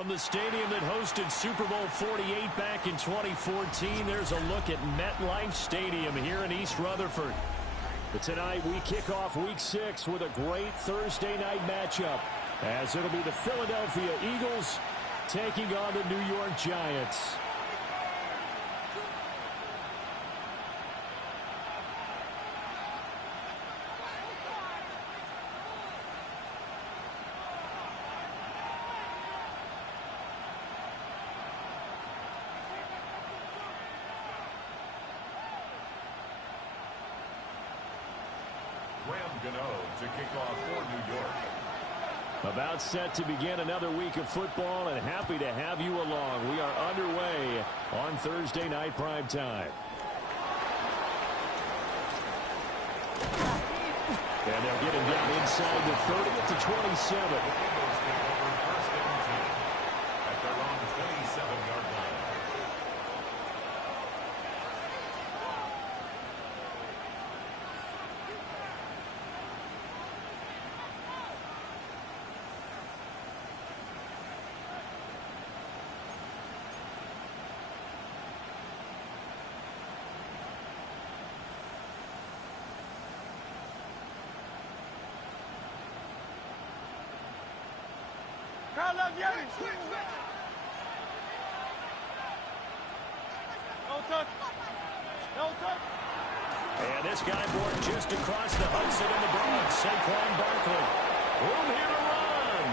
From the stadium that hosted Super Bowl 48 back in 2014, there's a look at MetLife Stadium here in East Rutherford. But tonight we kick off Week 6 with a great Thursday night matchup, as it'll be the Philadelphia Eagles taking on the New York Giants. To kick off for New York. About set to begin another week of football, and happy to have you along. We are underway on Thursday night prime time. And they'll get him down inside the 30 to 27. At their own 27-yard line. And this guy born just across the Hudson in the Bronx, Saquon Barkley. Room here to run.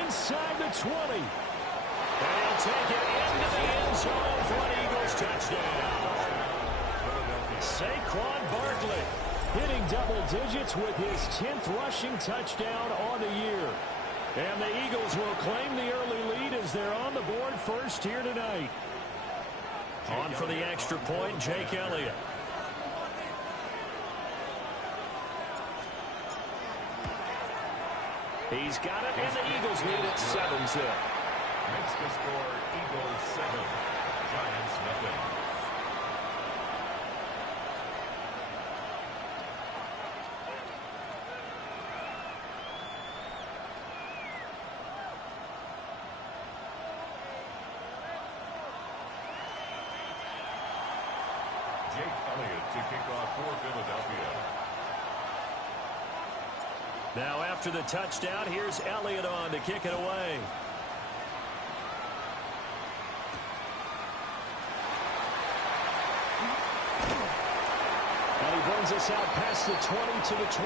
Inside the 20. And he'll take it into the end zone for an Eagles touchdown. Saquon Barkley hitting double digits with his 10th rushing touchdown on the year. And the Eagles will claim the early lead as they're on the board first here tonight. On for the extra point, Jake Elliott. He's got it, and the Eagles lead at 7-zip. Makes the score Eagles 7, Giants nothing. To kick off for Philadelphia. Now after the touchdown, here's Elliott on to kick it away. And he brings us out past the 20 to the 24.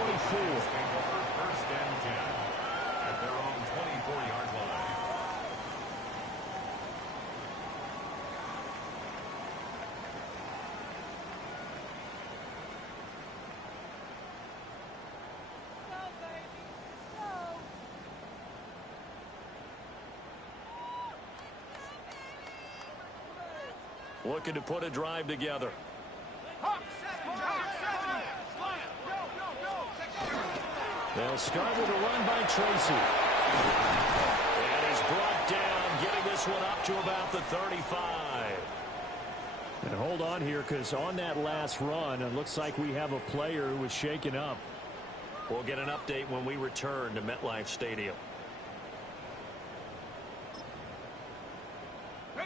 First and 10 at their own 24-yard line. Looking to put a drive together. They'll start with a run by Tracy. And he's brought down, getting this one up to about the 35. And hold on here, because on that last run, it looks like we have a player who was shaken up. We'll get an update when we return to MetLife Stadium.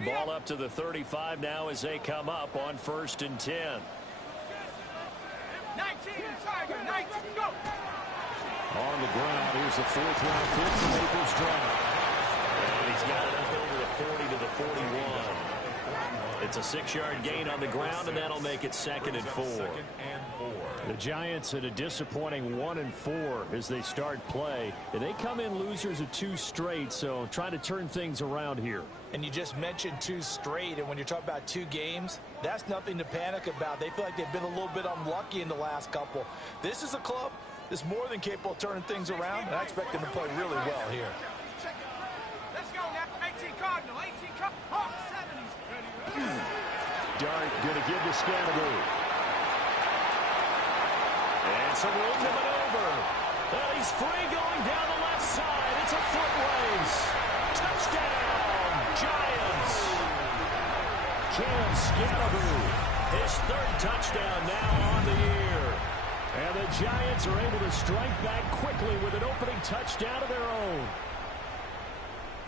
Ball up to the 35 now as they come up on 1st and 10. 19, Tiger, 19, go! On the ground, here's the 4th round pick from Maples Drive. And he's got it up over the 40 to the 41. It's a 6-yard gain on the ground, and that'll make it 2nd and 4. The Giants at a disappointing 1-4 as they start play. And they come in losers of 2 straight, so trying to turn things around here. And you just mentioned 2 straight, and when you're talking about 2 games, that's nothing to panic about. They feel like they've been a little bit unlucky in the last couple. This is a club that's more than capable of turning things around, and I expect them to play really well here. Let's go now. 18 Cardinal, 18 Hawk, 70s. Dart going to give to Scannable. And some room to maneuver. And he's free going down the left side. It's a foot race. Touchdown, Giants. Cam Scannable, his 3rd touchdown now on the year. And the Giants are able to strike back quickly with an opening touchdown of their own.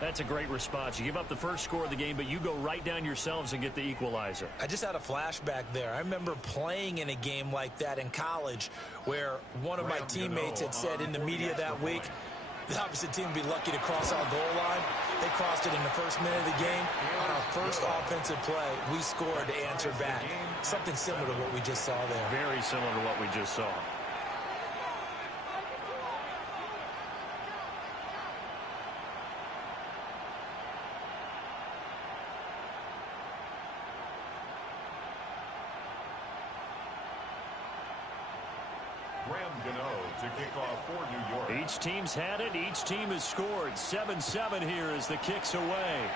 That's a great response. You give up the first score of the game, but you go right down yourselves and get the equalizer. I just had a flashback there. I remember playing in a game like that in college where one of my teammates had said in the media that week, the opposite team would be lucky to cross our goal line. They crossed it in the first minute of the game. On our first offensive play, we scored to answer back. Something similar to what we just saw there. Very similar to what we just saw. To kick off for New York. Each team's had it. Each team has scored. 7-7 here as the kick's away.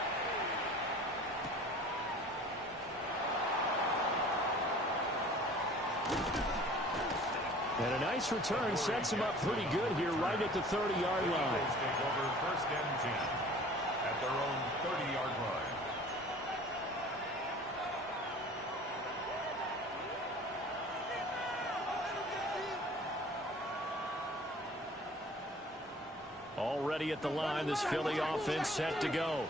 And a nice return sets them up pretty good here right at the 30-yard line. Take over first and 10 at their own 30-yard line. Already at the line, this Philly offense set to go.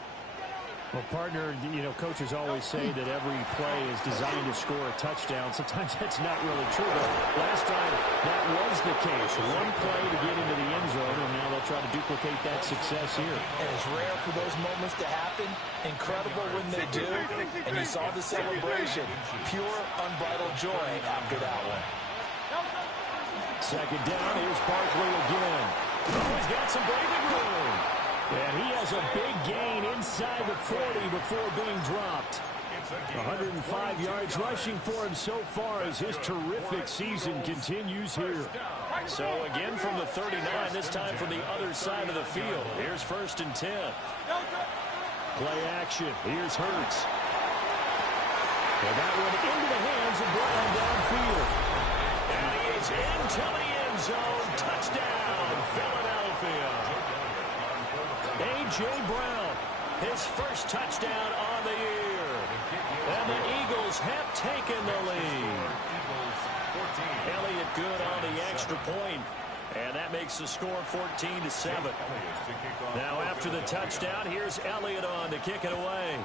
Well, partner, you know, coaches always say that every play is designed to score a touchdown. Sometimes that's not really true. But last time, that was the case. One play to get into the end zone, and now they'll try to duplicate that success here. And it's rare for those moments to happen. Incredible when they do. And you saw the celebration. Pure, unbridled joy after that one. Second down, here's Barkley again. Oh, he's got some breathing room. And he has a big gain inside the 40 before being dropped. 105 yards rushing for him so far as his terrific season continues here. So again from the 39, this time from the other side of the field. Here's first and 10. Play action. Here's Hurts. And that one into the hands of Brown downfield. And he is into the end zone. Touchdown, Philadelphia. A.J. Brown, his first touchdown on the year. And the Eagles have taken the lead. Elliott good on the extra point. And that makes the score 14-7. Now after the touchdown, here's Elliott on to kick it away.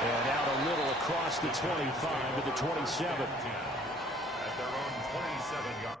And out a little across the 25 to the 27. At their own 27-yard.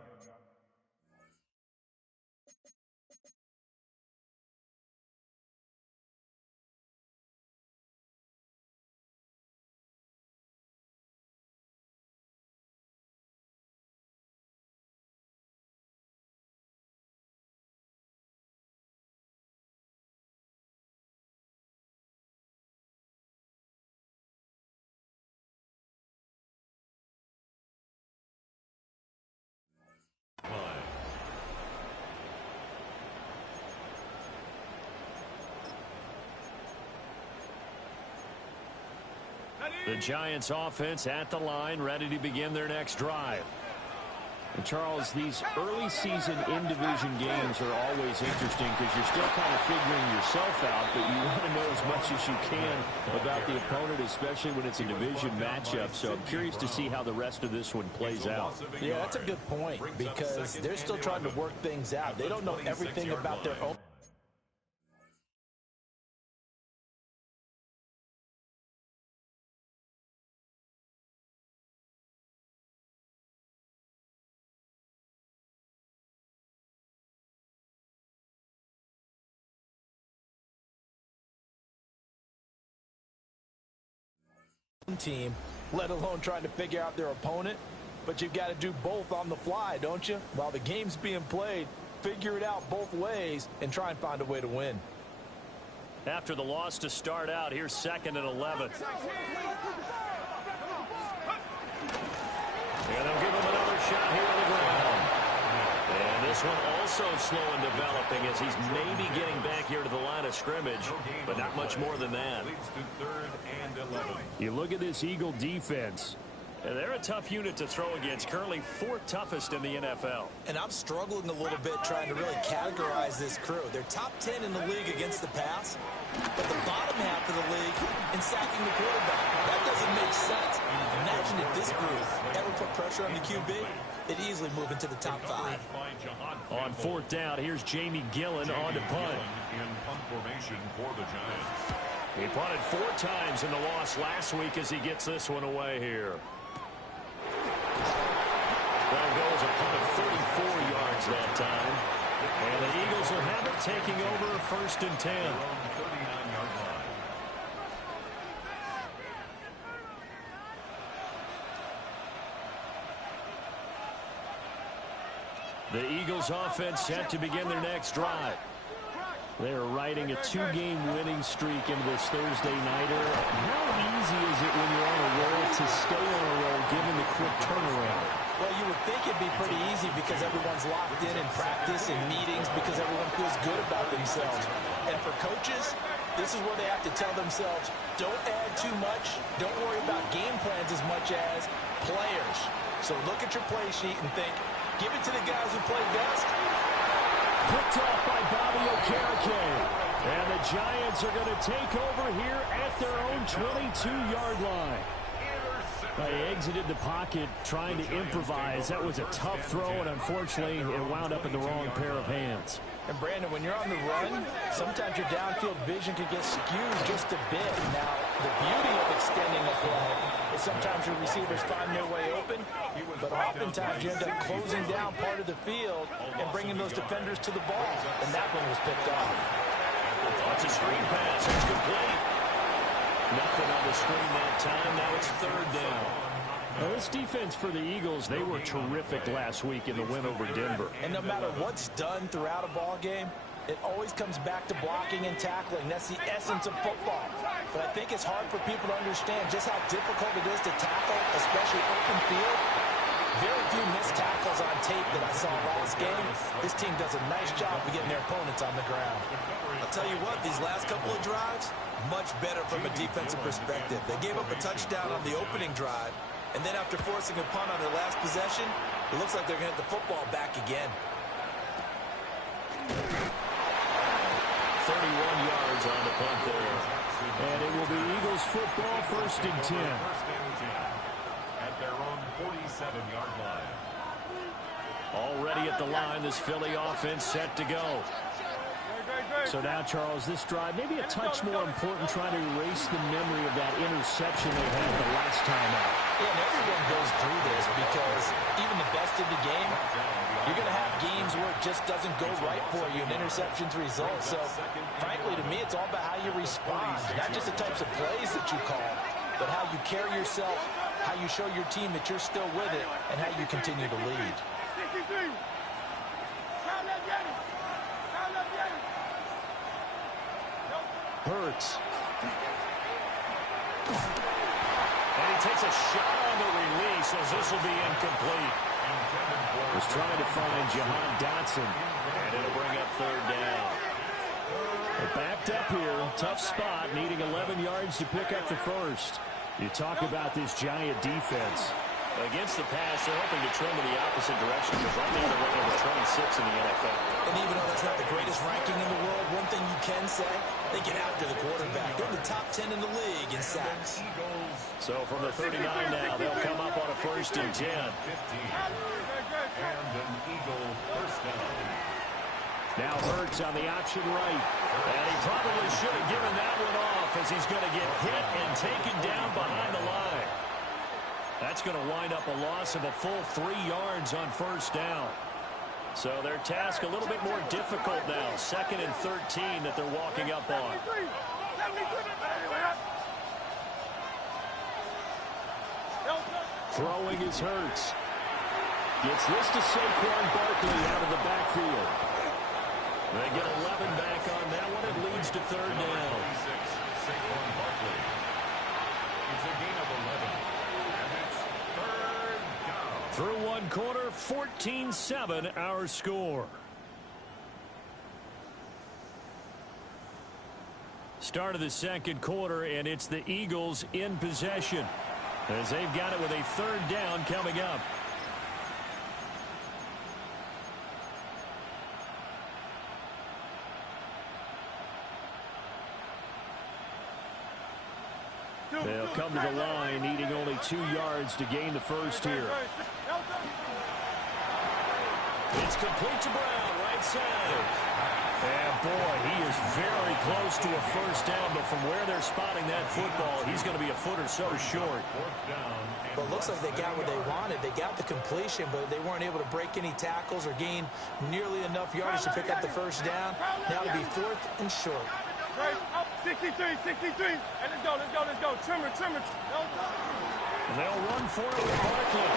The Giants offense at the line, ready to begin their next drive. And Charles, these early season in-division games are always interesting because you're still kind of figuring yourself out, but you want to know as much as you can about the opponent, especially when it's a division matchup. So I'm curious to see how the rest of this one plays out. Yeah, that's a good point because they're still trying to work things out. They don't know everything about their own. Team, let alone trying to figure out their opponent. But you've got to do both on the fly, don't you? While the game's being played, figure it out both ways and try and find a way to win. After the loss to start out, here's 2nd and 11. And they'll give him another shot here on the ground. And this one also slow in developing as he's maybe getting back here to the line of scrimmage, but not much more than that. You look at this Eagle defense. And they're a tough unit to throw against, currently 4th toughest in the NFL. And I'm struggling a little bit trying to really categorize this crew. They're top 10 in the league against the pass, but the bottom half of the league in sacking the quarterback. That doesn't make sense. Imagine if this this group ever put pressure on the QB, they'd easily move into the top 5. On fourth down, here's Jamie Gillen on to punt. In punt formation for the Giants. He punted 4 times in the loss last week as he gets this one away here. That'll go as a punt of 34 yards that time. And the Eagles will have it, taking over first and 10. 39-yard line. The Eagles offense set to begin their next drive. They're riding a 2-game winning streak into this Thursday nighter. How easy is it when you're on a roll to stay on a roll given the quick turnaround? Well, you would think it'd be pretty easy because everyone's locked in practice and meetings because everyone feels good about themselves. And for coaches, this is where they have to tell themselves, don't add too much, don't worry about game plans as much as players. So look at your play sheet and think, give it to the guys who play best. Picked off by Bobby Okereke. And the Giants are going to take over here at their own 22-yard line. They exited the pocket trying to improvise. That was a tough throw, and unfortunately, it wound up in the wrong pair of hands. And, Brandon, when you're on the run, sometimes your downfield vision can get skewed just a bit. Now, the beauty of extending a play is sometimes your receivers find their way open, but oftentimes you end up closing down part of the field and bringing those defenders to the ball. And that one was picked off. It's a screen pass. It's complete. Nothing on the screen that time. Now it's third down. Now, this defense for the Eagles, they were terrific last week in the win over Denver. And no matter what's done throughout a ball game, it always comes back to blocking and tackling. That's the essence of football. But I think it's hard for people to understand just how difficult it is to tackle, especially open field. Very few missed tackles on tape that I saw last game. This team does a nice job of getting their opponents on the ground. I'll tell you what, these last couple of drives, much better from a defensive perspective. They gave up a touchdown on the opening drive, and then after forcing a punt on their last possession, it looks like they're going to get the football back again. 31 yards on the punt there. And it will be Eagles football, first and 10. At their own 47-yard line. Already at the line, this Philly offense set to go. So now, Charles, this drive maybe a touch more important, trying to erase the memory of that interception they had the last time out. Yeah, and everyone goes through this because even the best of the game, you're going to have games where it just doesn't go right for you and interceptions result. So, frankly, to me, it's all about how you respond, not just the types of plays that you call, but how you carry yourself, how you show your team that you're still with it, and how you continue to lead. Hurts. And he takes a shot on the release as this will be incomplete. Was trying to find Jahan Dotson. And it'll bring up third down. They're backed up here. Tough spot, needing 11 yards to pick up the first. You talk about this Giant defense. Against the pass, they're hoping to trend in the opposite direction because right now they're running number 26 in the NFL. And even though that's not the greatest ranking in the world, one thing you can say, they get after the quarterback. They're in the top 10 in the league in sacks. So from the 39 now, they'll come up on a first and 10. And an Eagle first down. Now Hurts on the option right. And he probably should have given that one off as he's going to get hit and taken down behind the line. That's going to wind up a loss of a full 3 yards on first down. So their task a little bit more difficult now. 2nd and 13 that they're walking up on. Throwing is Hurts. Gets this to Saquon Barkley out of the backfield. They get 11 back on that one. It leads to third down. Saquon Barkley. It's a gain of 11. Through one quarter, 14-7 our score. Start of the second quarter, and it's the Eagles in possession as they've got it with a third down coming up. They'll come to the line, needing only 2 yards to gain the first here. It's complete to Brown, right side. And boy, he is very close to a first down, but from where they're spotting that football, he's going to be a foot or so short. Well, it looks like they got what they wanted. They got the completion, but they weren't able to break any tackles or gain nearly enough yardage to pick up the first down. Now to be 4th and short. 63. And let's go. Trimmer. And they'll run for it with Barkley.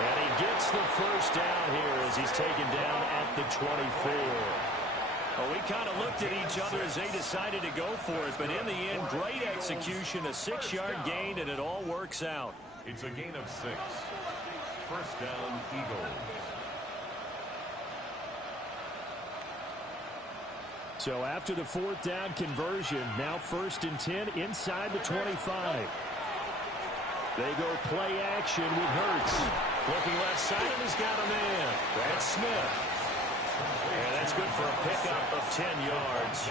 And he gets the first down here as he's taken down at the 24. Well, we kind of looked at each other as they decided to go for it, but in the end, great execution, a 6-yard gain, and it all works out. It's a gain of 6. First down, Eagles. So after the 4th down conversion, now 1st and 10 inside the 25. They go play action with Hurts. Looking left side, and he's got a man. That's Smith. And that's good for a pickup of 10 yards.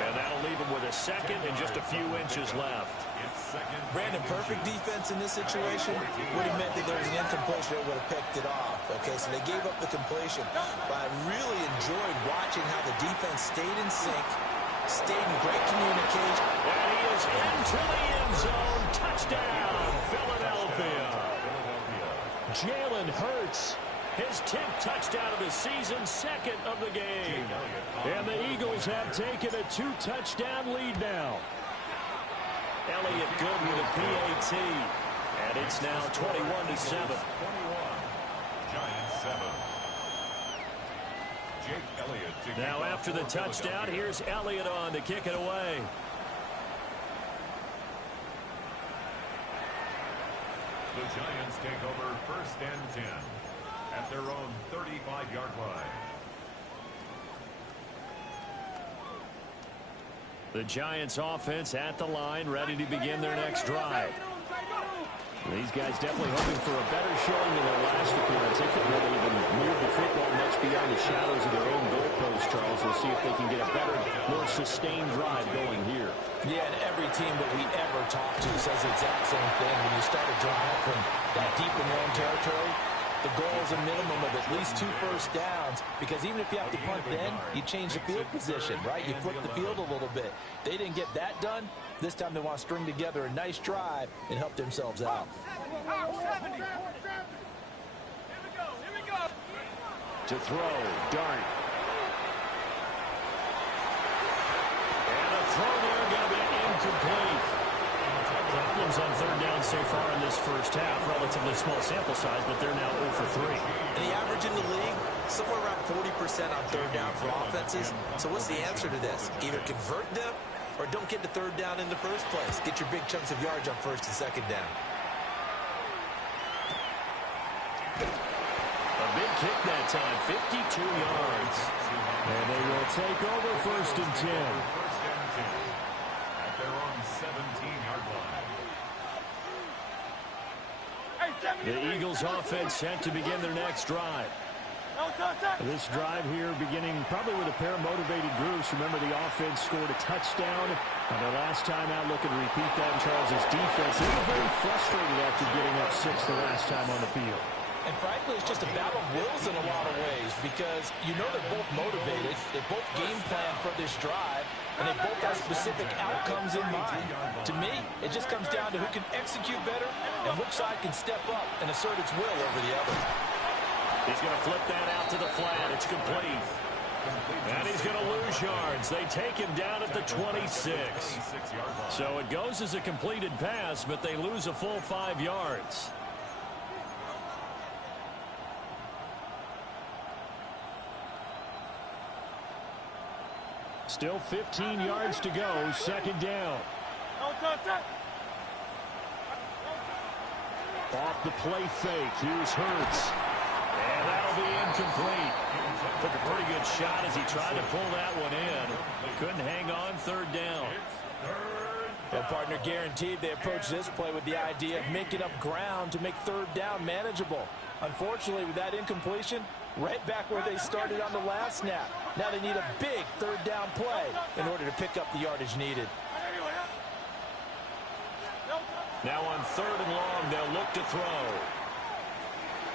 And that'll leave him with a second and just a few inches left. Brandon, perfect defense in this situation would have meant that there was an incompletion that would have picked it off. Okay, so they gave up the completion. But I really enjoyed watching how the defense stayed in sync, stayed in great communication. And he is into the end zone. Touchdown, Philadelphia. Jalen Hurts, his 10th touchdown of the season, 2nd of the game. And the Eagles have taken a 2-touchdown lead now. Elliott good with a PAT. And it's now 21-7. Giants 7. Jake Elliott. Now after the touchdown, here's Elliott on to kick it away. The Giants take over 1st and 10 at their own 35-yard line. The Giants offense at the line, ready to begin their next drive. These guys definitely hoping for a better showing than their last appearance. They couldn't really even move the football much beyond the shadows of their own goalpost, Charles. We'll see if they can get a better, more sustained drive going here. Yeah, and every team that we ever talk to says the exact same thing. When you start a drive from that deep in their own territory, the goal is a minimum of at least 2 first downs, because even if you have to punt then, you change the field position, right? You flip the field a little bit. They didn't get that done. This time they want to string together a nice drive and help themselves out. 70. Here we go. To throw, Dart. And a throw there going to be incomplete. Problems on 3rd down so far in this first half. Relatively small sample size, but they're now 0 for 3. And the average in the league, somewhere around 40% on 3rd down for offenses. So what's the answer to this? Either convert them or don't get to 3rd down in the first place. Get your big chunks of yards on 1st and 2nd down. A big kick that time, 52 yards. And they will take over 1st and 10. 1st and 10 at their own 17-yard line. The Eagles offense set to begin their next drive. This drive here beginning probably with a pair of motivated groups. Remember, the offense scored a touchdown on their last time out. Looking to repeat that in Charles's defense. They were very frustrated after getting up 6 the last time on the field. And frankly, it's just a battle of wills in a lot of ways, because you know they're both motivated, they both game plan for this drive, and they both have specific outcomes in mind. To me, it just comes down to who can execute better and which side can step up and assert its will over the other. He's going to flip that out to the flat. It's complete. And he's going to lose yards. They take him down at the 26. So it goes as a completed pass, but they lose a full 5 yards. Still 15 yards to go, 2nd down. Off the play fake, here's Hurts. And that'll be incomplete. Took a pretty good shot as he tried to pull that one in. Couldn't hang on, 3rd down. Well, partner, guaranteed they approach this play with the idea of making up ground to make 3rd down manageable. Unfortunately, with that incompletion, right back where they started on the last snap. Now they need a big 3rd down play in order to pick up the yardage needed. Now on 3rd and long, they'll look to throw.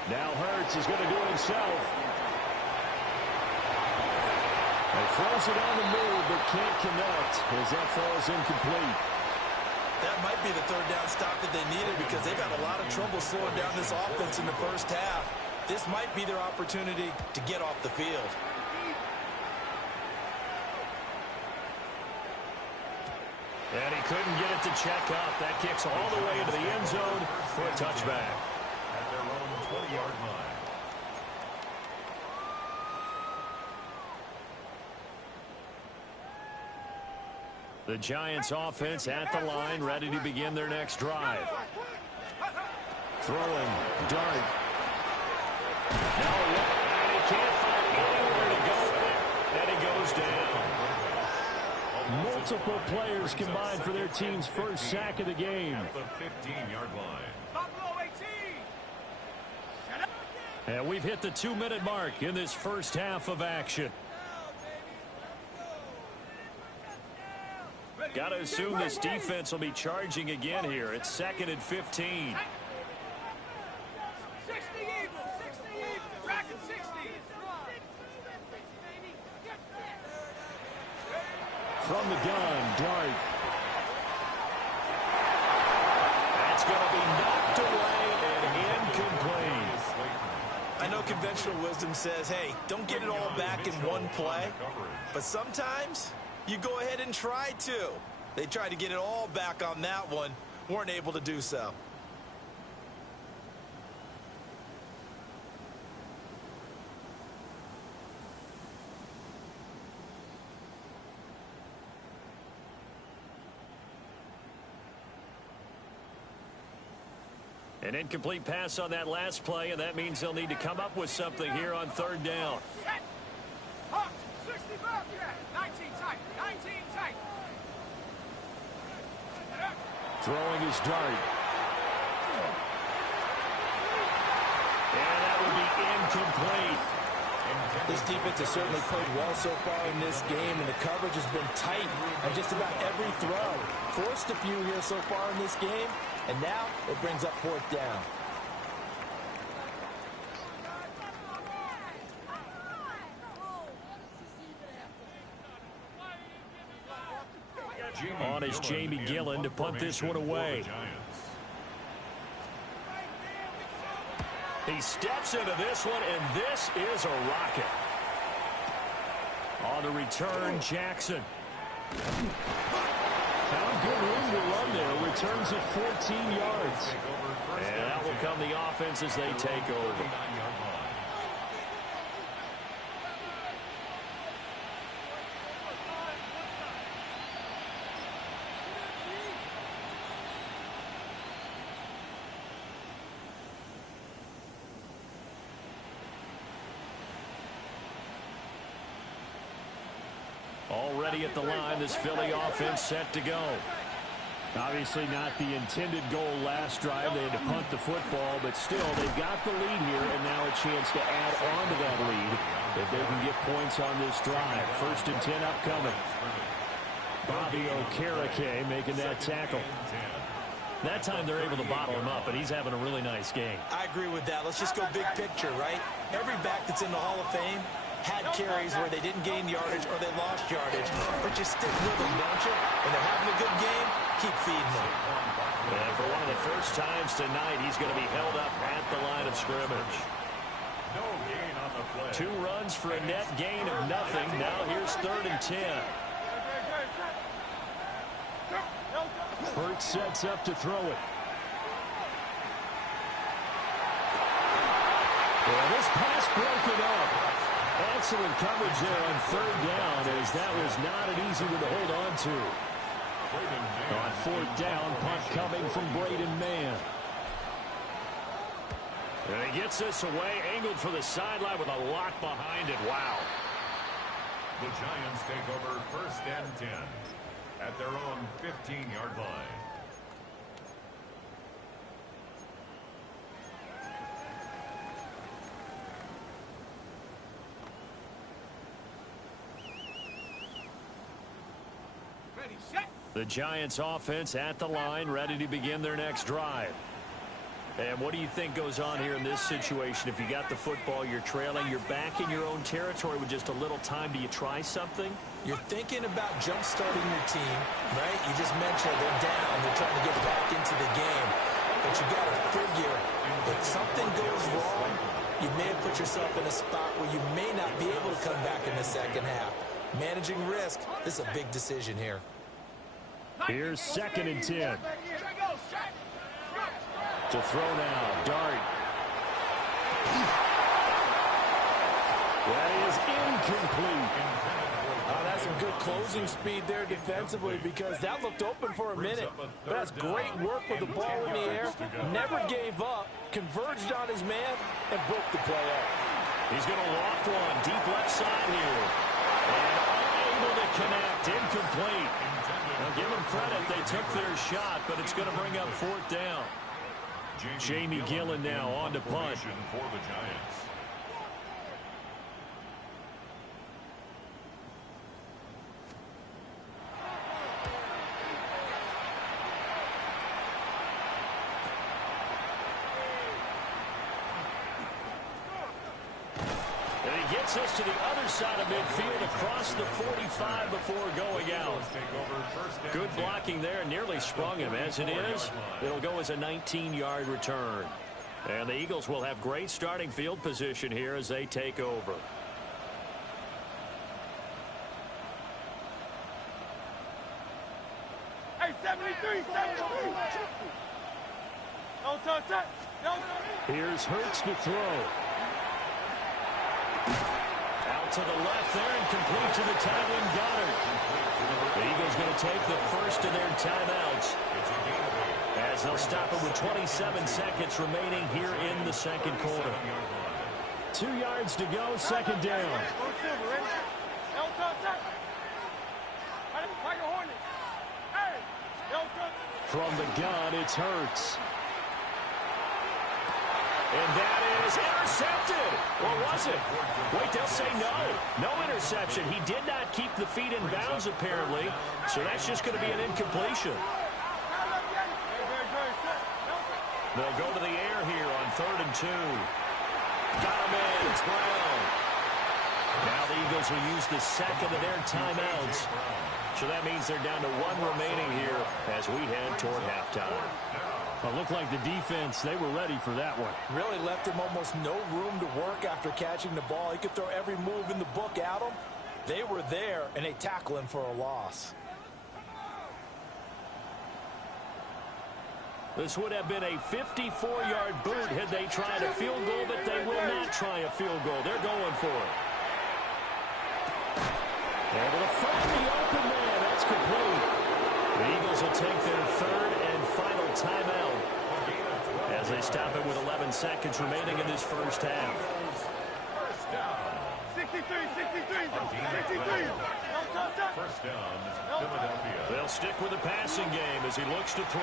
Now Hurts is going to do it himself. He throws it on the move, but can't connect as that falls incomplete. That might be the 3rd down stop that they needed because they've had a lot of trouble slowing down this offense in the first half. This might be their opportunity to get off the field. And he couldn't get it to check up. That kicks all the way into the end zone for a touchback. At their own 20-yard line. The Giants offense at the line, ready to begin their next drive. Throwing, dart. Now, and he can't find anywhere to go with it, and he goes down. Multiple players combined for their team's first sack of the game. At the 15-yard line. Buffalo 18. And we've hit the 2-minute mark in this first half of action. Got to assume this defense will be charging again here. It's 2nd and 15. 60 Eagles, 60 Eagles, bracket 60. From the gun, dart. That's going to be knocked away and incomplete. I know conventional wisdom says, hey, don't get it all back in one play. But sometimes you go ahead and try to. They tried to get it all back on that one. Weren't able to do so. An incomplete pass on that last play, and that means they'll need to come up with something here on 3rd down. Hawks, 65, yeah. 19 tight, 19 tight. Throwing his dart. And that will be incomplete. This defense has certainly played well so far in this game, and the coverage has been tight on just about every throw. Forced a few here so far in this game, and now it brings up 4th down. On is Jamie Gillen to punt this one away. He steps into this one, and this is a rocket. On the return, Jackson. Found good room to run there. Returns at 14 yards. And that will come the offense as they take over. Already at the line, this Philly offense set to go. Obviously not the intended goal last drive. They had to punt the football, but still, they've got the lead here, and now a chance to add on to that lead if they can get points on this drive. 1st and 10 upcoming. Bobby Okereke making that tackle. That time they're able to bottle him up, and he's having a really nice game. I agree with that. Let's just go big picture, right? Every back that's in the Hall of Fame had carries where they didn't gain yardage or they lost yardage. But you stick with them, don't you? When they're having a good game, keep feeding them. And for one of the first times tonight, he's going to be held up at the line of scrimmage. No gain on the play. 2 runs for a net gain of nothing. Now here's 3rd and 10. Hurts sets up to throw it. And this pass broken up. Excellent coverage there on 3rd down, as that was not an easy one to hold on to. On 4th down, punt coming from Braden Mann. And he gets this away, angled for the sideline with a lock behind it. Wow. The Giants take over 1st and 10 at their own 15-yard line. Ready, set, The Giants offense at the line, ready to begin their next drive. And what do you think goes on here in this situation? If you got the football, you're trailing, you're back in your own territory with just a little time. Do you try something? You're thinking about jump-starting your team, right? You just mentioned they're down. They're trying to get back into the game. But you got to figure if something goes wrong, you may have put yourself in a spot where you may not be able to come back in the second half. Managing risk, this is a big decision here. Here's 2nd and 10. To throw now, Dart. That is incomplete. That's some good closing speed there defensively because that looked open for a minute. But that's great work with the ball in the air. Never gave up, converged on his man, and broke the play up. He's going to loft one deep left side here. And unable to connect, incomplete. Now give them credit, they took their shot, but it's going to bring up 4th down. Jamie Gillen now on to punt. For the Giants. And he gets us to the other side of midfield across the 45 before going out. Good blocking there, nearly sprung him. As it is, it'll go as a 19-yard return. And the Eagles will have great starting field position here as they take over. Hey, 73, 73. Don't touch that. Don't touch it. Here's Hurts to throw. Out to the left there and complete to the tackling Goddard. The Eagles going to take the first of their timeouts as they'll stop it with 27 seconds remaining here in the second quarter. 2 yards to go, 2nd down. Don't touch that. Like a hornet. Hey, don't touch it. From the gun, it's Hurts. And that is intercepted. Or was it? Wait, they'll say no. No interception. He did not keep the feet in bounds, apparently. So that's just going to be an incompletion. They'll go to the air here on 3rd and 2. Got him in. It's Brown. Now the Eagles will use the second of their timeouts. So that means they're down to 1 remaining here as we head toward halftime. Well, it looked like the defense, they were ready for that one. Really left him almost no room to work after catching the ball. He could throw every move in the book at him. They were there, and they tackle him for a loss. This would have been a 54-yard boot had they tried a field goal, but they will not try a field goal. They're going for it. Able to find the open man. That's complete. The Eagles will take their 3rd and final timeout as they stop it with 11 seconds remaining in this first half. 63, 63, 63. Don't touch that. First down, Philadelphia. They'll stick with the passing game as he looks to throw.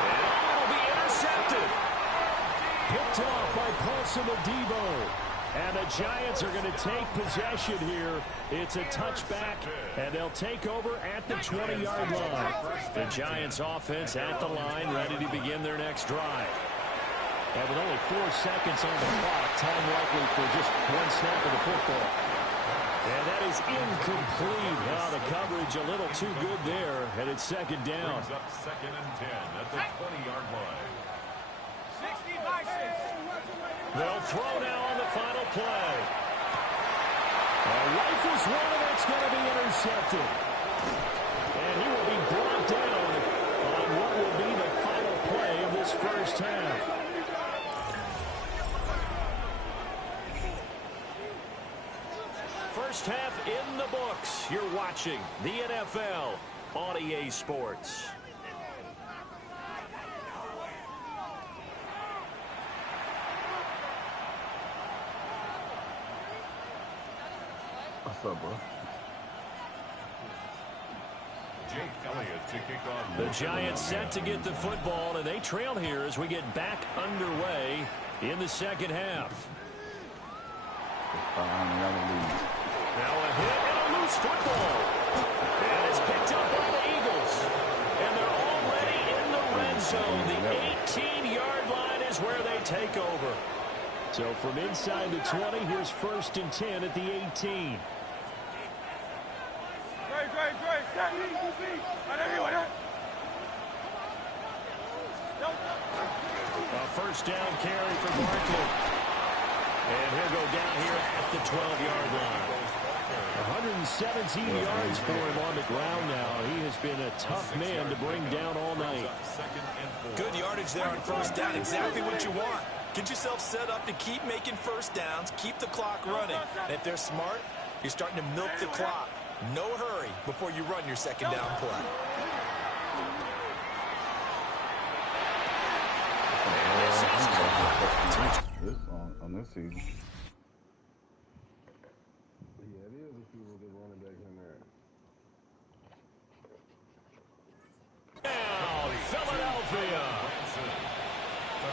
And it'll be intercepted. Picked off by Paulson Adebo. And the Giants are going to take possession here. It's a touchback, and they'll take over at the 20-yard line. The Giants offense at the line, ready to begin their next drive. And with only 4 seconds on the clock, time likely for just 1 snap of the football. And that is incomplete. Wow, the coverage a little too good there, and it's 2nd down. Brings up 2nd and 10 at the 20-yard line. 60 license. They'll throw now on the final play. Rifles one, and it's going to be intercepted. And he will be brought down on what will be the final play of this first half. First half in the books. You're watching the NFL on EA Sports. What's up, bro? Jake Elliott to kick off. The Giants set to get the football, and they trail here as we get back underway in the second half. Another lead. Now a hit and a loose football. And it's picked up by the Eagles. And they're already in the red zone. The 18-yard line is where they take over. So from inside the 20, here's 1st and 10 at the 18. A first down carry for Barkley. And he'll go down here at the 12-yard line. 117 yards for him on the ground now. He has been a tough man to bring down all night. Good yardage there on first down. Exactly what you want. Get yourself set up to keep making first downs, keep the clock running. And if they're smart, you're starting to milk the clock. No hurry before you run your second down play. On this season. Yeah, it is if you were the running back in there. Now, Philadelphia.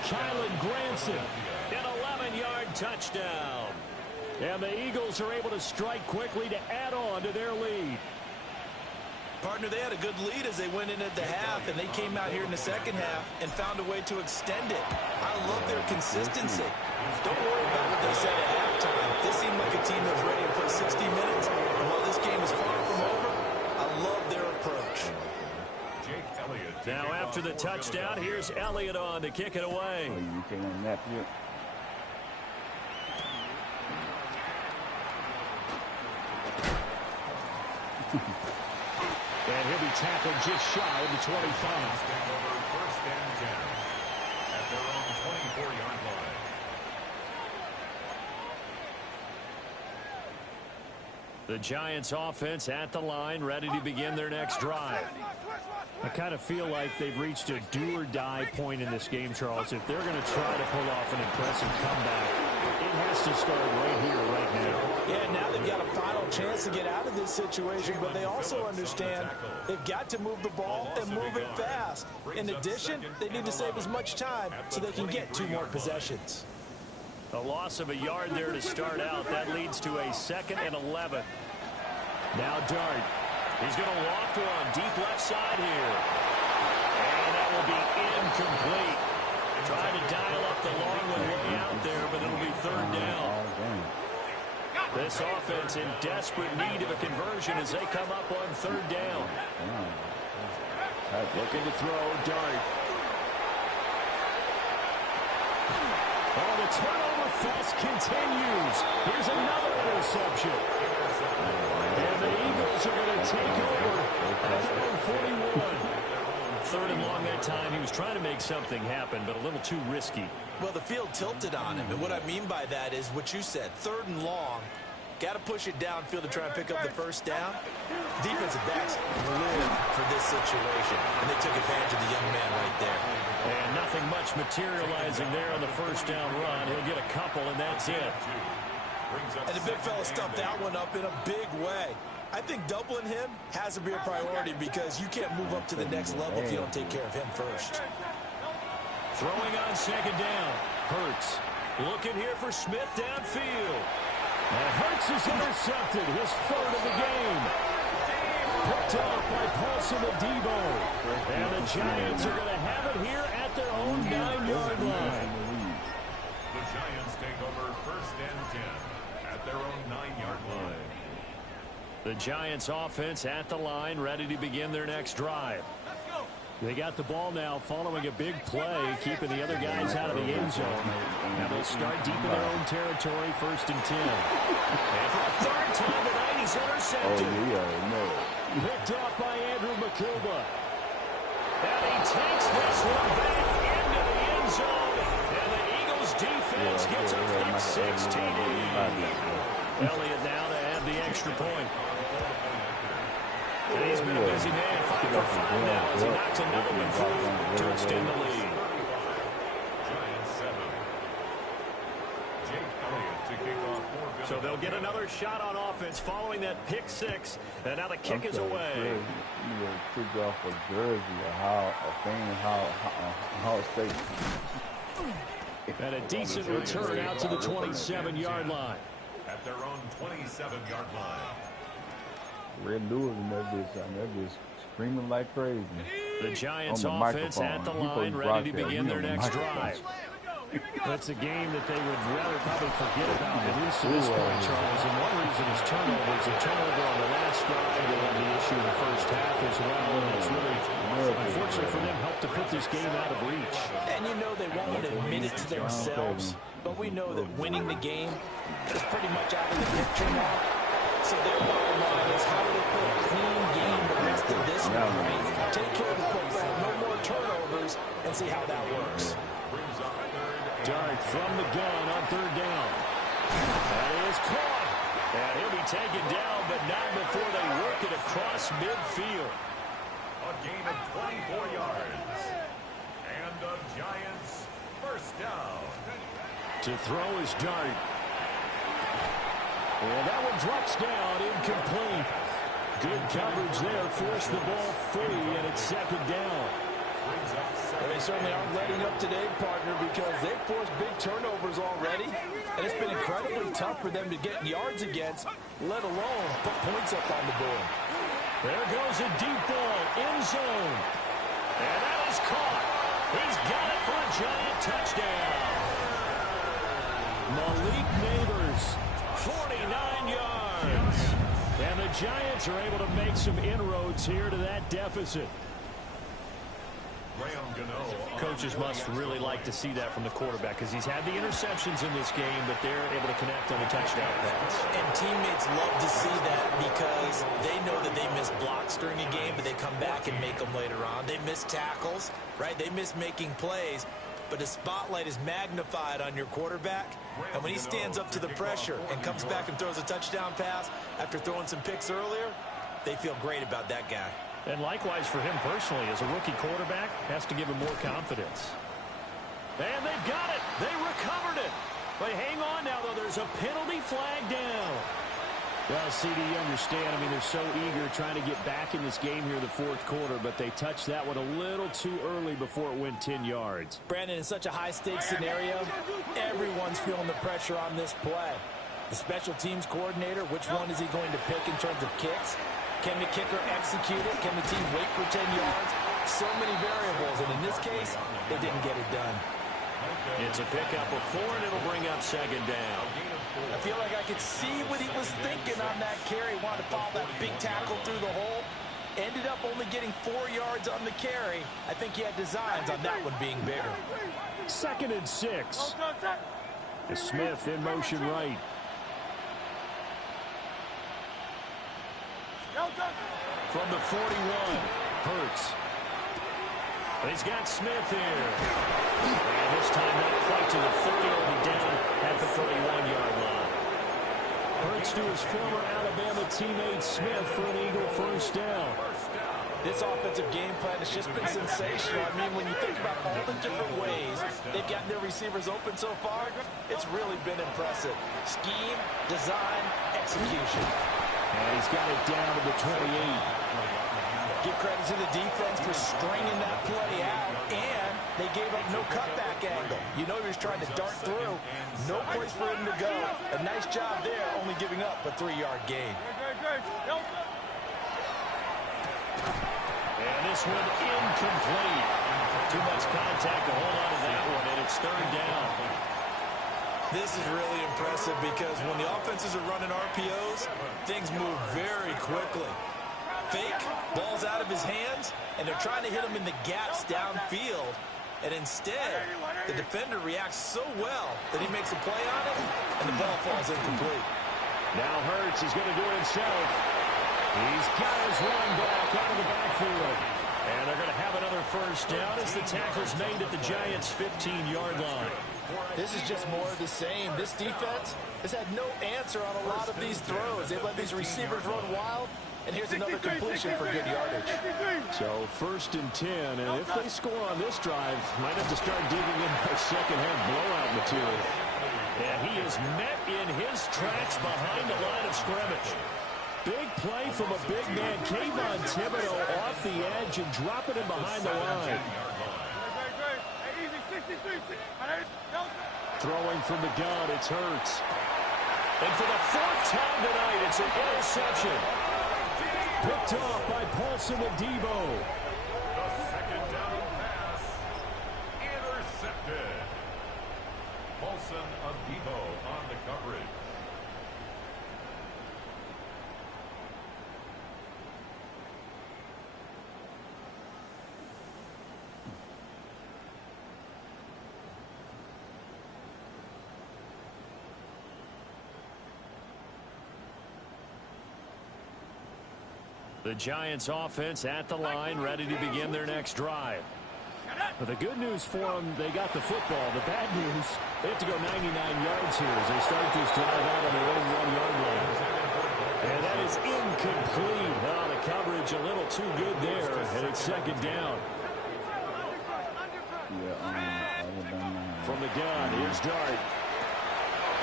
Kylan Granson, an 11-yard touchdown. And the Eagles are able to strike quickly to add on to their lead. Partner, they had a good lead as they went in at the half, and they came out here in the second half and found a way to extend it. I love their consistency. Don't worry about what they said at halftime. They seem like a team that's ready to play 60 minutes. And while this game is far from over, I love their approach. Now after the touchdown, here's Elliott on to kick it away. Oh, you can't nap yet. And he'll be tackled just shy of the 25. First and 10 at their own 24-yard line. The Giants offense at the line, ready to begin their next drive. I kind of feel like they've reached a do-or-die point in this game, Charles. If they're going to try to pull off an impressive comeback, it has to start right here, right now. Yeah, now they've got a final chance to get out of this situation, but they also understand they've got to move the ball and move it fast. In addition, they need to save as much time so they can get 2 more possessions. A loss of a yard there to start out. That leads to a 2nd and 11. Now Dart. He's going to loft one deep left side here. And that will be incomplete. Trying to dial up the long one way out there, but it'll be 3rd down. This offense in desperate need of a conversion as they come up on 3rd down. Looking to throw, Dart. Oh, the turnover fest continues. Here's another interception. And the Eagles are going to take over at their own 41. 3rd and long that time. He was trying to make something happen, but a little too risky. Well, the field tilted on him, and what I mean by that is what you said, 3rd and long. Got to push it downfield to try and pick up the first down. Defensive backs live for this situation, and they took advantage of the young man right there. And nothing much materializing there on the first down run. He'll get a couple, and that's it. And the big fella stuffed that one up in a big way. I think doubling him has to be a priority because you can't move up to the next level if you don't take care of him first. Throwing on 2nd down. Hurts looking here for Smith downfield. And Hurts is intercepted, his 3rd of the game. Picked off by Paulson Adebo. And the Giants are going to have it here at their own 9-yard line. The Giants take over 1st and 10 at their own 9-yard line. The Giants offense at the line, ready to begin their next drive. They got the ball now following a big play, keeping the other guys out of the end zone. Now they'll start deep in their own territory, 1st and 10. And for the 3rd time tonight, he's intercepted. Picked off by Andrew McCuba. And he takes this one back into the end zone. And the Eagles defense gets a quick 16. Elliott now to add the extra point. And he's been a busy man, 5 for 5 now as he knocks another one through to extend the lead. Giants 7. Jake Elliott to kick off for. So they'll get another shot on offense following that pick 6. And now the kick is away. You took off a jersey, how State. And a decent return out to the 27-yard line. At their own 27-yard line. Red Lewis and that bitch, that bitch screaming like crazy. The Giants On the offense at the line, ready to begin their next drive. That's a game that they would rather probably forget about, at least to this point, Charles. And one reason is turnovers. A turnover on the last drive will have the issue in the first half as well. And that's really, unfortunately for them, helped to put this game out of reach. And you know they won't admit it to themselves, but we know that winning the game is pretty much out of the picture now. So their bottom line is how do they play a clean game the rest of this week? Take care of the football, no more turnovers, and see how that works. Dart from the gun on third down. That is caught. And he'll be taken down, but not before they work it across midfield. A gain of 24 yards. And the Giants first down. To throw is Dart. And that one drops down, incomplete. Good coverage there, forced the ball free, and it's second down. They certainly aren't letting up today, partner, because they've forced big turnovers already, and it's been incredibly tough for them to get yards against, let alone put points up on the board. There goes a deep ball, end zone. And that is caught. He's got it for a Giant touchdown. Malik Neighbors, 49 yards. And the Giants are able to make some inroads here to that deficit. Coaches must really like to see that from the quarterback because he's had the interceptions in this game, but they're able to connect on the touchdown pass. And teammates love to see that because they know that they miss blocks during a game, but they come back and make them later on. They miss tackles, right? They miss making plays, but the spotlight is magnified on your quarterback. And when he stands up to the pressure and comes back and throws a touchdown pass after throwing some picks earlier, they feel great about that guy. And likewise for him personally, as a rookie quarterback, has to give him more confidence. And they've got it. They recovered it. But hang on now, though. There's a penalty flag down. Well, CD, you understand. I mean, they're so eager trying to get back in this game here in the fourth quarter, but they touched that one a little too early before it went 10 yards. Brandon, in such a high-stakes scenario, everyone's feeling the pressure on this play. The special teams coordinator, which one is he going to pick in terms of kicks? Can the kicker execute it? Can the team wait for 10 yards? So many variables, and in this case, they didn't get it done. It's a pickup of 4, and it'll bring up second down. I feel like I could see what he was thinking on that carry. Wanted to follow that big tackle through the hole. Ended up only getting 4 yards on the carry. I think he had designs on that one being bigger. 2nd and 6. Smith in motion right. From the 41, Hurts. He's got Smith here. And this time not quite to the 30, will be down at the 31-yard line. Hurts to his former Alabama teammate Smith for an Eagle first down. This offensive game plan has just been sensational. I mean, when you think about all the different ways they've gotten their receivers open so far, it's really been impressive. Scheme, design, execution. And he's got it down to the 28. Give credit to the defense for stringing that play out, and they gave up no cutback angle. You know he was trying to dart through. No place for him to go. A nice job there, only giving up a 3-yard gain. And this one incomplete. Too much contact to hold on to that one, and it's 3rd down. This is really impressive because when the offenses are running RPOs, things move very quickly. Fake, ball's out of his hands, and they're trying to hit him in the gaps downfield. And instead, the defender reacts so well that he makes a play on it, and the ball falls incomplete. Now Hurts is going to do it himself. He's got his running back out of the backfield. And they're going to have another first down as the tackle's made at the Giants' 15-yard line. This is just more of the same. This defense has had no answer on a lot of these throws. They've let these receivers run wild, and here's another completion for good yardage. So 1st and 10, and if they score on this drive, might have to start digging in their second-half blowout material. And he is met in his tracks behind the line of scrimmage. Big play from a big man, Kayvon Thibodeau, off the edge and dropping him behind the line. Throwing from the gun, it's Hurts. And for the 4th time tonight, it's an interception. Picked off by Paulson and Debo. The second down pass intercepted. Paulson of Debo on the coverage. The Giants offense at the line, ready to begin their next drive. But the good news for them, they got the football. The bad news, they have to go 99 yards here as they start this drive out on their own 1-yard line. And that is incomplete. Oh, the coverage a little too good there, and it's second down. From the gun, here's Dart.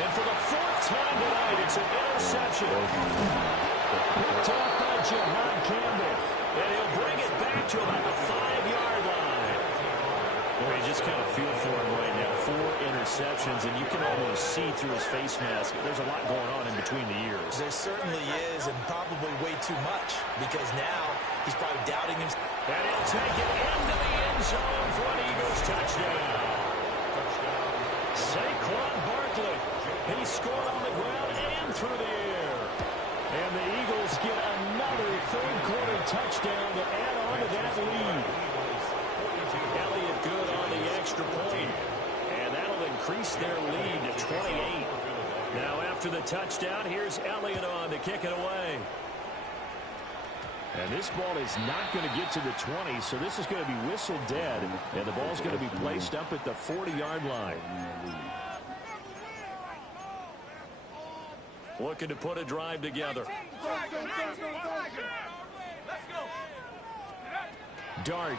And for the fourth time tonight, it's an interception. Picked off by Jahan Campbell. And he'll bring it back to about the 5-yard line. Boy, you just kind of feel for him right now. 4 interceptions, and you can almost see through his face mask. There's a lot going on in between the ears. There certainly is, and probably way too much, because now he's probably doubting himself. And he'll take it into the end zone for an Eagles touchdown. Saquon Barkley. He scored on the ground and through the air. And the Eagles get another third-quarter touchdown to add on to that lead. Elliott good on the extra point. And that'll increase their lead to 28. Now after the touchdown, here's Elliott on to kick it away. And this ball is not going to get to the 20, so this is going to be whistled dead. And the ball's going to be placed up at the 40-yard line. Looking to put a drive together. Dart.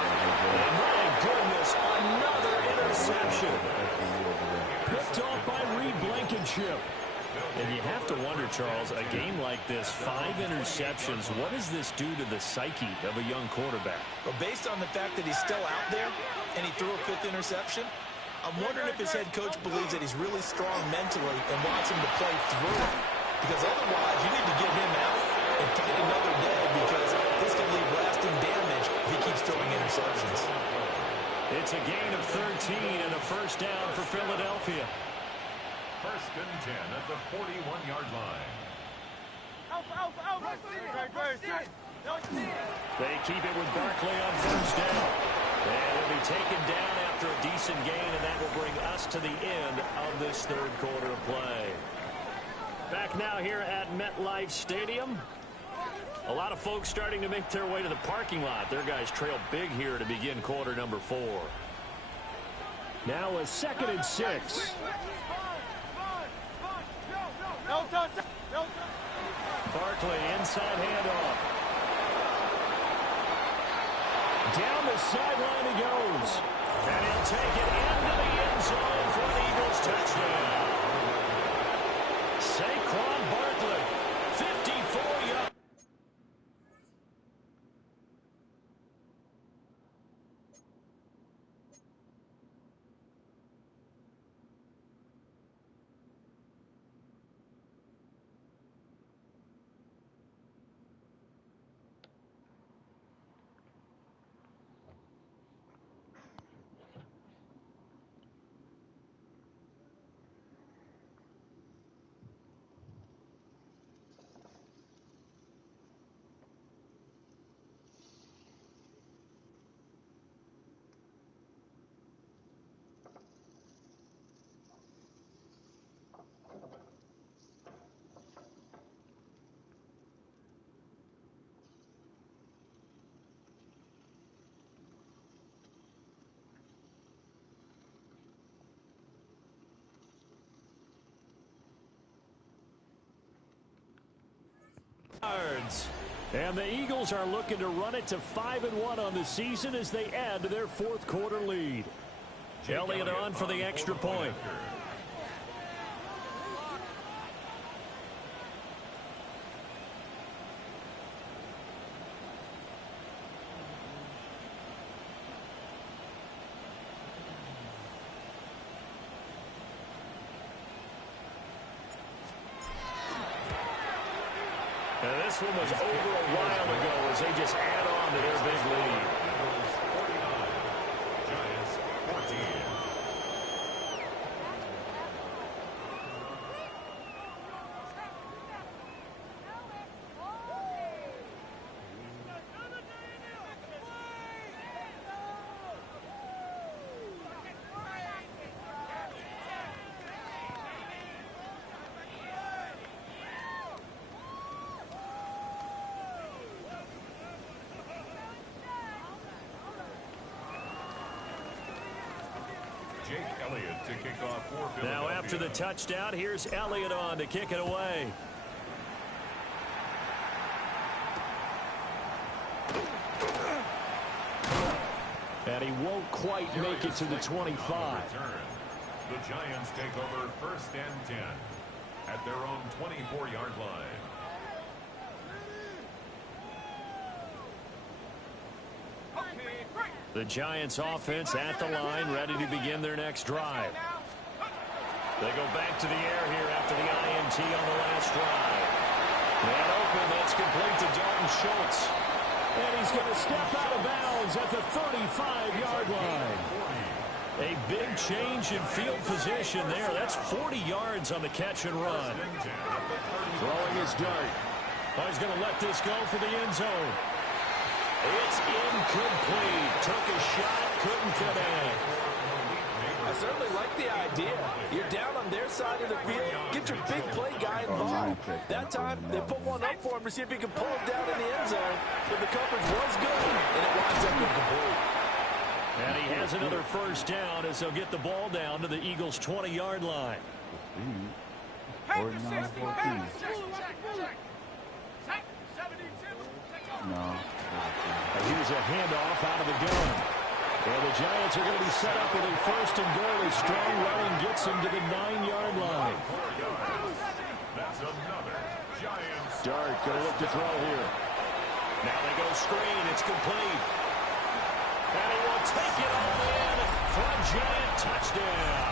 And my goodness, another interception. Picked off by Reed Blankenship. And you have to wonder, Charles, a game like this, 5 interceptions, what does this do to the psyche of a young quarterback? Well, based on the fact that he's still out there and he threw a 5th interception, I'm wondering if his head coach believes that he's really strong mentally and wants him to play through it. Because otherwise, you need to get him out and fight another day, because this could leave lasting damage if he keeps throwing interceptions. It's a gain of 13 and a first down for Philadelphia. First and 10 at the 41-yard line. They keep it with Barkley on first down. And it'll be taken down after a decent gain, and that will bring us to the end of this third quarter of play. Back now here at MetLife Stadium. A lot of folks starting to make their way to the parking lot. Their guys trail big here to begin quarter number 4. Now a 2nd and 6. Barkley inside handoff. Down the sideline he goes. And he'll take it into the end zone for an Eagles touchdown. Saquon Barkley, 54 yards. And the Eagles are looking to run it to 5-1 on the season as they add to their 4th quarter lead. Elliott on for the extra point. this one was over a while ago as they just add on to their big lead. Giants 14. Jake Elliott to kick off for Philadelphia. Now after the touchdown, here's Elliott on to kick it away. And he won't quite make it to the 25. The Giants take over 1st and 10 at their own 24-yard line. The Giants offense at the line, ready to begin their next drive. They go back to the air here after the INT on the last drive. And open, that's complete to Dalton Schultz. And he's going to step out of bounds at the 35-yard line. A big change in field position there. That's 40 yards on the catch and run. Throwing his dart. Oh, he's going to let this go for the end zone. It's incomplete. Took a shot, couldn't connect. I certainly like the idea. You're down on their side of the field. Get your big play guy involved. That time, they put one up for him to see if he can pull it down in the end zone. But the coverage was good, and it winds up incomplete. And he has another first down as they'll get the ball down to the Eagles' 20-yard line. 49-14. No. Here's a handoff out of the gun. And the Giants are going to be set up with a first and goal. A strong running gets them to the 9-yard line. That's another Giants. Dart going to look to throw here. Now they go screen. It's complete. And he will take it all in for a Giant touchdown.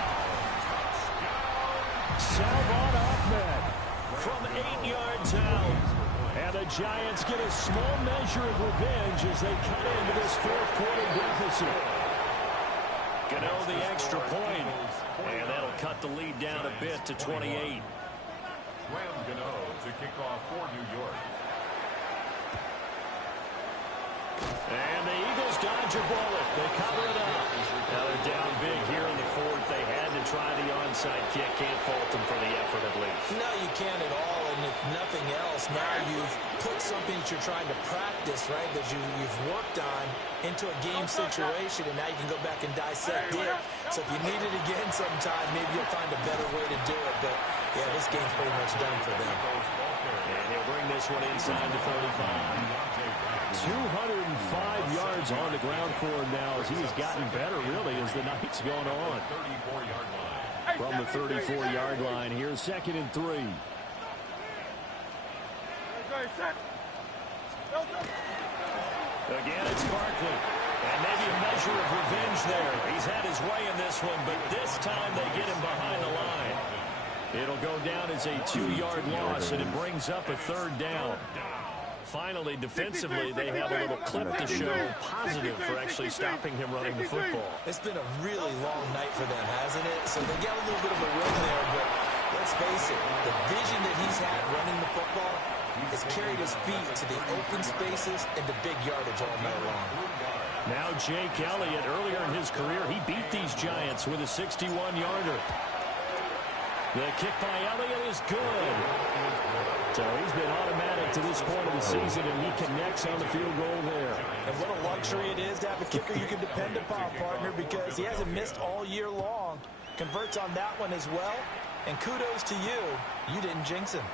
Salvon Ahmed from 8 yards out. And the Giants get a small measure of revenge as they cut into this fourth-quarter deficit. Gano the extra point, and that'll cut the lead down a bit to 28. Graham Gano to kick off for New York. And the Eagles dodge a bullet. They cover it up. Now they're down big here in the fourth. They had to try the onside kick. Can't fault them for the effort at least. No, you can't at all. And if nothing else, now you've put something that you're trying to practice, right, that you've worked on into a game situation, and now you can go back and dissect it. So if you need it again sometime, maybe you'll find a better way to do it. But, yeah, this game's pretty much done for them. And he'll bring this one inside the 35. 205 yards on the ground for him now as he has gotten better, really, as the night's gone on. From the 34-yard line, here's 2nd and 3. Again, it's Barkley. And maybe a measure of revenge there. He's had his way in this one, but this time they get him behind the line. It'll go down as a 2-yard loss, and it brings up a 3rd down. Finally, defensively, they have a little clip to show positive for actually stopping him running the football. It's been a really long night for them, hasn't it? So they got a little bit of a run there, but let's face it, the vision that he's had running the football has carried his feet to the open spaces and the big yardage all night long. Now Jake Elliott, earlier in his career, he beat these Giants with a 61-yarder. The kick by Elliott is good. So he's been automatic to this point of the season, and he connects on the field goal there. And what a luxury it is to have a kicker you can depend upon, partner, because he hasn't missed all year long. Converts on that one as well. And kudos to you. You didn't jinx him.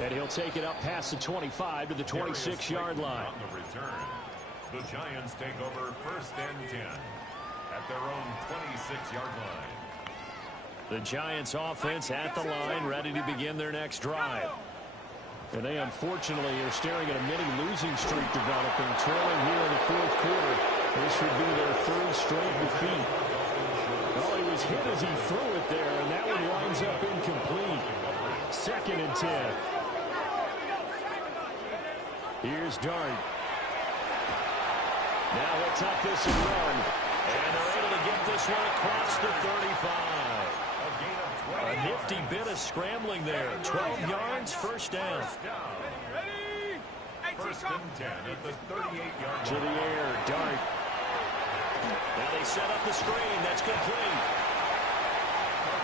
And he'll take it up past the 25 to the 26-yard line. On the return, the Giants take over 1st and 10 at their own 26-yard line. The Giants offense at the line, ready to begin their next drive. And they unfortunately are staring at a mini losing streak developing, trailing here in the fourth quarter. This would be their 3rd straight defeat. Well, he was hit as he threw it there, and that one winds up incomplete. 2nd and 10. Here's Dart. Now he'll tuck this and run. And they're able to get this one across the 35. A nifty bit of scrambling there. 12 yards, first down. First and 10 at the 38-yard line. To the air, Dart. Now they set up the screen. That's complete.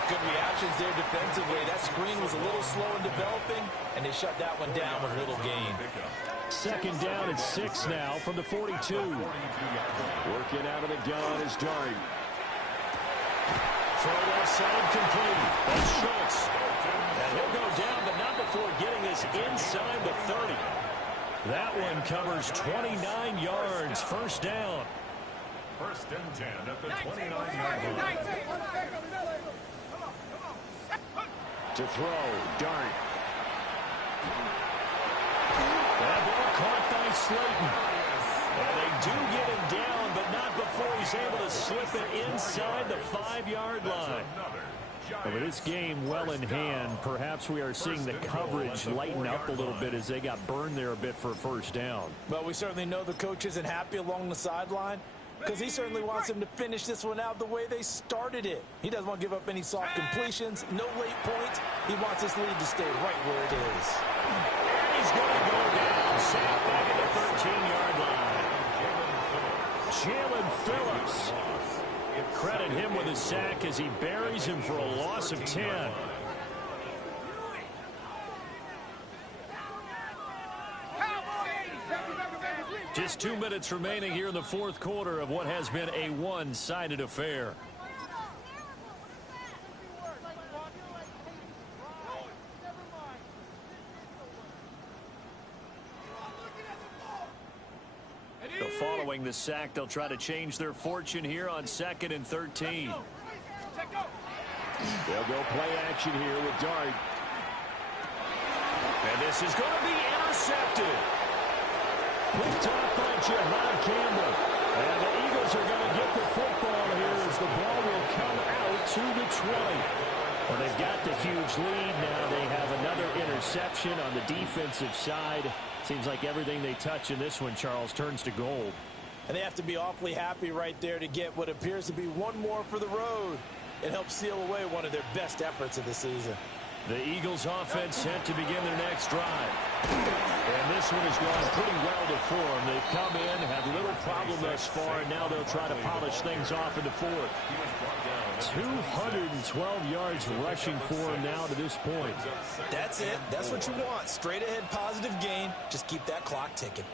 Good reactions there defensively. That screen was a little slow in developing, and they shut that one down with a little gain. 2nd down and 6 now from the 42. Working out of the gun is Dart. Throw left side complete. That's Schultz. And he'll go down, but not before getting us inside the 30. That one covers 29 yards. First down. First and 10 at the 29-yard line. To throw, Dart. That ball caught by Slayton. And they do get him down, but not before he's able to slip it inside the 5-yard line. Well, with this game well in hand, perhaps we are seeing the coverage lighten up a little bit as they got burned there a bit for a first down. But we certainly know the coach isn't happy along the sideline, because he certainly wants them to finish this one out the way they started it. He doesn't want to give up any soft completions, no late points. He wants this lead to stay right where it is. And he's going to go down, sacked back at the 13-yard line. Jalen Phillips. Credit him with a sack as he buries him for a loss of 10. Just 2 minutes remaining here in the fourth quarter of what has been a one-sided affair. So following the sack, they'll try to change their fortune here on 2nd and 13. They'll go play action here with Dart. And this is going to be intercepted. Picked off by Jahad Campbell. And the Eagles are going to get the football here as the ball will come out to the 20. Well, they've got the huge lead. Now they have another interception on the defensive side. Seems like everything they touch in this one, Charles, turns to gold. And they have to be awfully happy right there to get what appears to be one more for the road. It helps seal away one of their best efforts of the season. The Eagles offense set to begin their next drive. And this one has gone pretty well to form. They've come in, had little problem thus far, and now they'll try to polish things off in the fourth. 212 yards rushing for him now to this point. That's it. That's what you want. Straight ahead positive gain. Just keep that clock ticking.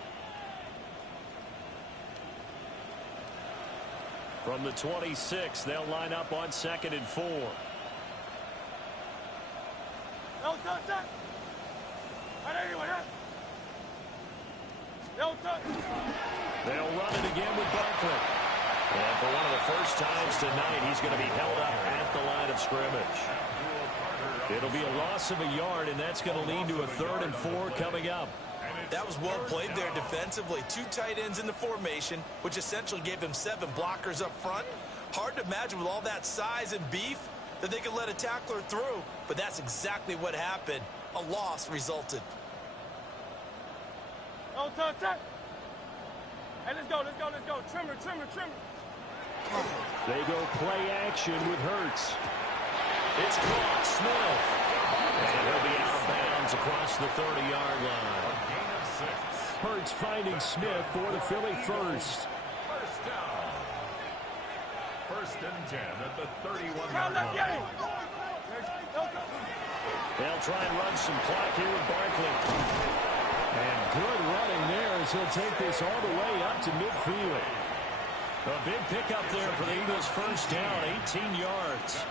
From the 26, they'll line up on 2nd and 4. They'll run it again with Barkley. And for one of the first times tonight, he's going to be held up at the line of scrimmage. It'll be a loss of a yard, and that's going to lead to a 3rd and 4 coming up. That was well played there defensively. 2 tight ends in the formation, which essentially gave him 7 blockers up front. Hard to imagine with all that size and beef that they could let a tackler through, but that's exactly what happened. A loss resulted. Oh, touch. Hey, let's go. Trimmer. They go play action with Hurts. It's caught, Smith. And he'll be out of bounds across the 30-yard line. Hurts finding Smith for the Philly first. First down. First and 10 at the 31-yard line. They'll try and run some clock here with Barkley. And good running there as he'll take this all the way up to midfield. A big pickup there for the Eagles. First down, 18 yards.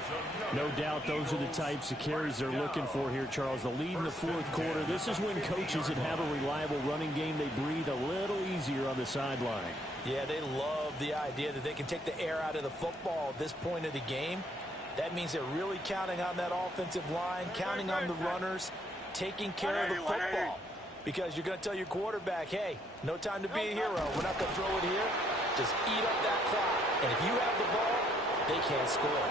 No doubt those are the types of carries they're looking for here, Charles. The lead in the fourth quarter. This is when coaches that have a reliable running game, they breathe a little easier on the sideline. Yeah, they love the idea that they can take the air out of the football at this point of the game. That means they're really counting on that offensive line, counting on the runners, taking care of the football. Because you're going to tell your quarterback, hey, no time to be a hero. We're not going to throw it here. Just eat up that clock. And if you have the ball, they can't score.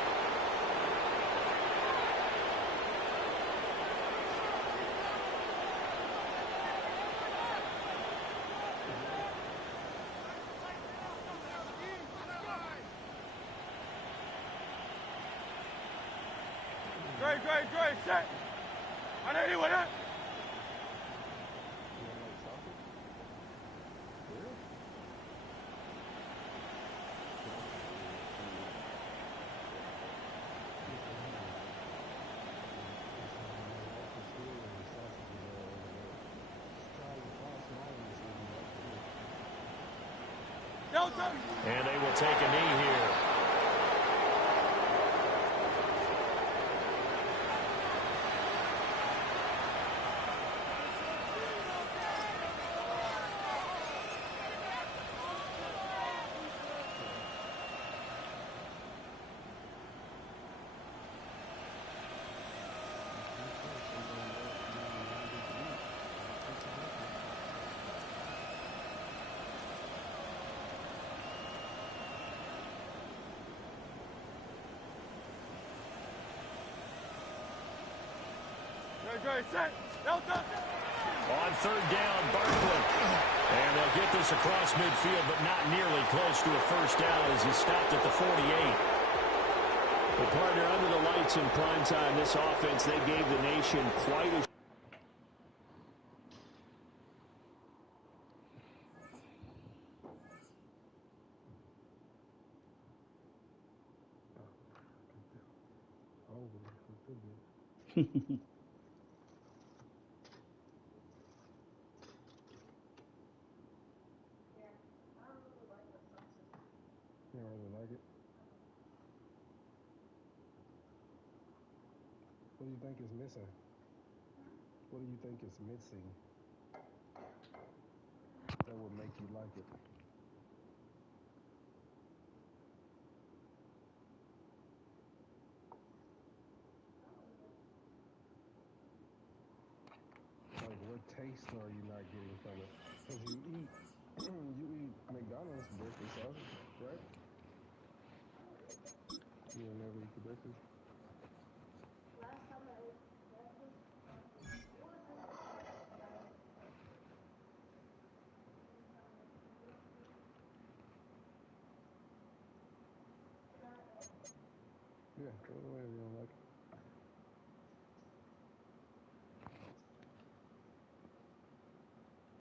Ready, set. I know you with it. And they will take a knee here. On third down, Barkley. And they'll get this across midfield, but not nearly close to a first down as he stopped at the 48. Well, partner, under the lights in prime time, this offense, they gave the nation quite a... You don't really like it? What do you think is missing? What do you think is missing that would make you like it? Like, what taste are you not getting from it? Because you eat McDonald's breakfast sausage, right? You will never eat the breakfast? Last time I ate breakfast, Yeah, throw it away if you don't